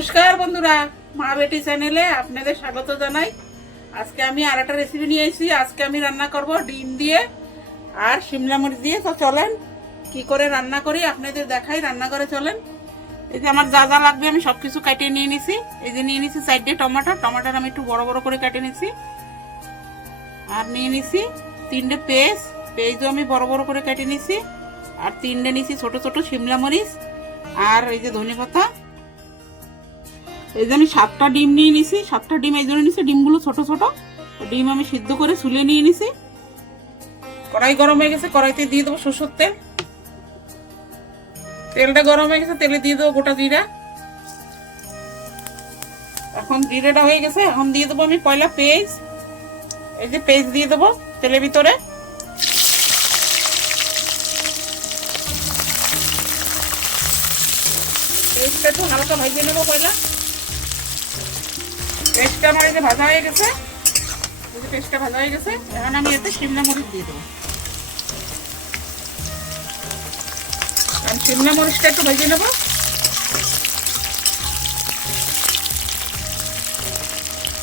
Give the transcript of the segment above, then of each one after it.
মা বেটি চ্যানেলে আপনাদের স্বাগত জানাই। আজকে আমি আর একটা রেসিপি নিয়ে এসেছি। আজকে আমি রান্না করব ডিম দিয়ে আর শিমলা মরিচ দিয়ে। তো চলেন, কি করে রান্না করি আপনাদের দেখাই, রান্না করে চলেন। এই যে আমার যা যা লাগবে আমি সব কিছু কাটিয়ে নিয়ে নিছি। এই যে নিয়ে নিছি সাইডে টমাটো। টমাটোর আমি একটু বড় বড় করে কেটে নিছি। আর নিয়ে নিছি তিনটে পেঁয়াজ পেঁয়াজও আমি বড় বড় করে কেটে নিছি। আর তিনটে নিছি ছোট ছোট শিমলা মরিচ। আর এই যে ধনে পাতা। এই যে আমি সাতটা ডিম নিয়ে নিছি। সাতটা ডিম এই জন্য নিছি। ডিমগুলো ছোট ছোট। ডিম আমি সিদ্ধ করে সুলে নিয়ে নিছি। কড়াই গরম হয়ে গেছে, কড়াইতে দিয়ে দেবো সরষের তেল। তেলটা গরম হয়ে গেছে, তেলে দিয়ে দেবো গোটা জিরা। এখন জিরেটা হয়ে গেছে, এখন দিয়ে দেবো আমি পয়লা পেঁয়াজ। এই যে পেঁয়াজ দিয়ে দেবো তেলের ভিতরে। পেস্টটা একটু হালকা ভাজিয়ে নেব পয়লা। পেস্টটা আমার যে ভাজা হয়ে গেছে। পেস্টটা ভাজা হয়ে গেছে। এখন আমি এতে শিমলা মরিচ দিয়ে দেবো। শিমলা মরিচটা একটু ভেজে নেব।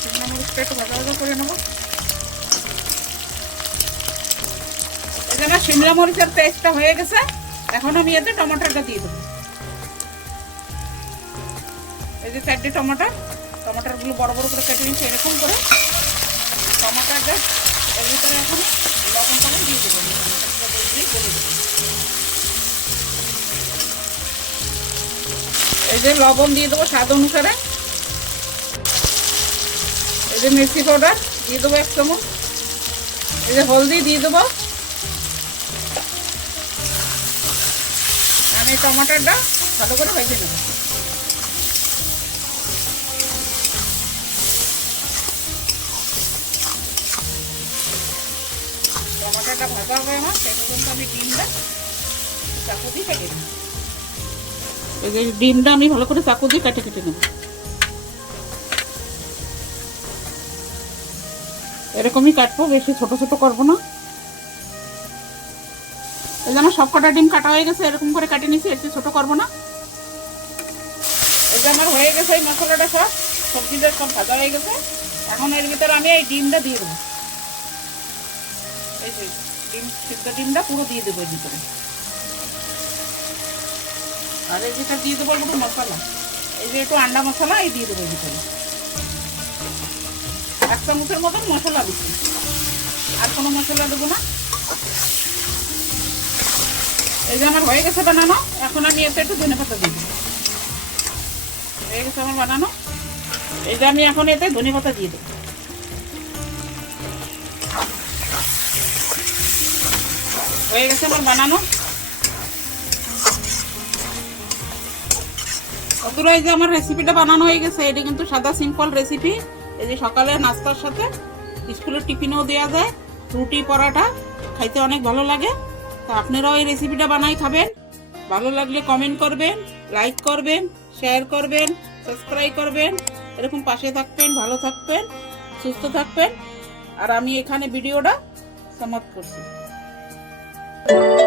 শিমলা মরিচটা একটু ভাজা ভাজা করে নেব। আমার শিমলা মরিচের পেস্টটা হয়ে গেছে। এখন আমি এতে টমেটোটা দিয়ে দেবো। এই যে চারটে টমাটো। টমাটোগুলো বড় বড় করে কেটে নিচ্ছি এরকম করে টমাটোটা এর ভিতরে এখন লবণ দিয়ে দেবো। এই যে লবণ দিয়ে দেবো স্বাদ অনুসারে। এই যে মির্চি পাউডার দিয়ে দেবো এক চামচ। এই যে হলদি দিয়ে দেবো। আমি টমাটোটা ভালো করে ভেজে নেব। টমাটোটা ভাজা হবে আমার সেই পর্যন্ত আমি ডিমটা চাকু দিয়ে কেটে নেব। এই যে ডিমটা আমি ভালো করে চাকু দিয়ে কেটে কেটে নেব। এরকমই কাটবো, বেশি ছোট ছোট করব না। এই যে আমার সব কটা ডিম কাটা হয়ে গেছে, এরকম করে কাটে নিছি, একটু ছোট করব না। এই যে আমার হয়ে গেছে এই মশলাটা সব, সবজিটা সব ভাজা হয়ে গেছে। এখন এর ভিতরে আমি এই ডিমটা দিয়ে দেবো। এই যে ডিম, সিদ্ধ ডিমটা পুরো দিয়ে দেবো ভিতরে। আর এই যেটা দিয়ে দেবো একটু মশলা। এই যে একটু আন্ডা মশলা, এই দিয়ে দেবো ভিতরে। এক চামচের মতন মশলা দিচ্ছি। আর কোনো মশলা দেবো না। এই যে আমার হয়ে গেছে বানানো, এখন আমি এতে একটু ধনে পাতা দিয়ে দেবো। হয়ে গেছে আমার বানানো। এই যে আমি এখন এতে ধনে পাতা দিয়ে দেবো। হয়ে গেছে আমার বানানো। অতটা এই যে আমার রেসিপিটা বানানো হয়ে গেছে, এটা কিন্তু সাদা সিম্পল রেসিপি এই যে সকালে নাস্তার সাথে স্কুলের টিফিনেও দেওয়া যায়, রুটি, পরাটা, খাইতে অনেক ভালো লাগে। তো আপনারাও এই রেসিপিটা বানাই খাবেন। ভালো লাগলে কমেন্ট করবেন লাইক করবেন শেয়ার করবেন সাবস্ক্রাইব করবেন। এরকম পাশে থাকবেন, ভালো থাকবেন, সুস্থ থাকবেন। আর আমি এখানে ভিডিওটা সমাপ্ত করছি। Thank you.